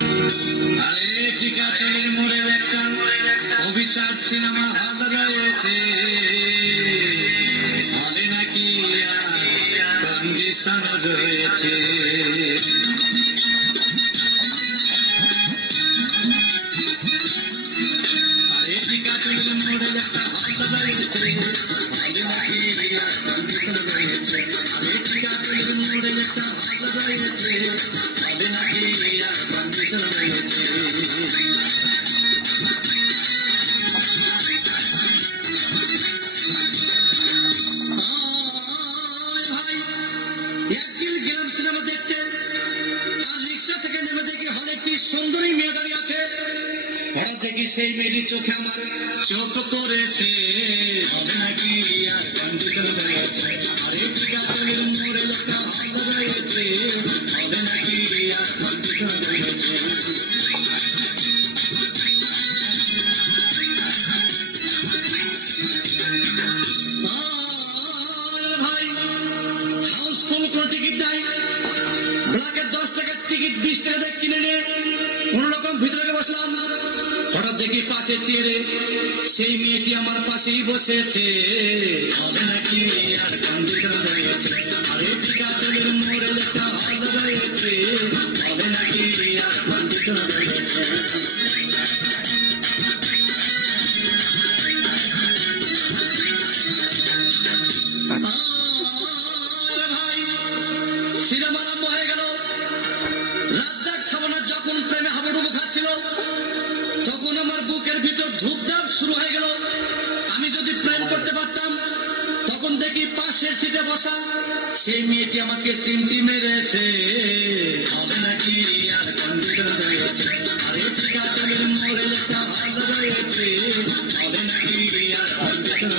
আরে টিকাতলির মোড়ে একটা অভিশাপ সিনেমা হল রয়েছে, হলে নাকি কন্ডিশন রয়েছে। আরে টিকাতলির মোড়ে একটা হল রয়েছে, হলে নাকি কন্ডিশন রয়েছে। আরে টিকাতলির মোড়ে একটা হল রয়েছে, হলে নাকি কন্ডিশন রয়েছে। একদিন গেলাম সিনেমা দেখতে, আর রিক্সা থেকে নেমে দেখি হলে একটি সুন্দরী মেয়ে দাঁড়িয়ে আছে। হঠাৎ দেখি সেই মেয়েটির চোখে আমার চোখ পড়েছে, হবে নাকি আর কন্ডিশন রয়েছে। আরে টিকাতলির মোড়ে একটা হল রয়েছে, হবে নাকি আর কন্ডিশন রয়েছে। ভাই হাউসফুল কোন টিকিট নাই, ব্ল্যাকের 10 টাকার টিকিট 20 টাকা দিয়ে কিনে নিয়ে কোন রকম ভিতরে বসলাম। হঠাৎ দেখি পাশের চেয়ারে সেই মেয়েটি আমার পাশেই বসেছে, হবে নাকি আর কন্ডিশন রয়েছে। আরে টিকাতলির মোড়ে একটা হল রয়েছে, হবে নাকি আর কন্ডিশন রয়েছে। ভাই সিনেমা আরম্ভ হয়ে গেল। রাজ্জাক সাবানা যখন প্রেমে হাবুডুবু খাচ্ছিল, তখন আমার বুকের ভিতর ধূপধাপ শুরু হয়ে গেল। আমি যদি প্রেম করতে পারতাম, তখন দেখি পাশের সিটে বসা সেই মেয়েটি আমাকে চিমটি মেরেছে, হবে নাকি আর কন্ডিশন রয়েছে। আরে টিকাতলির মোড়ে একটা হল রয়েছে, হবে নাকি আর কন্ডিশন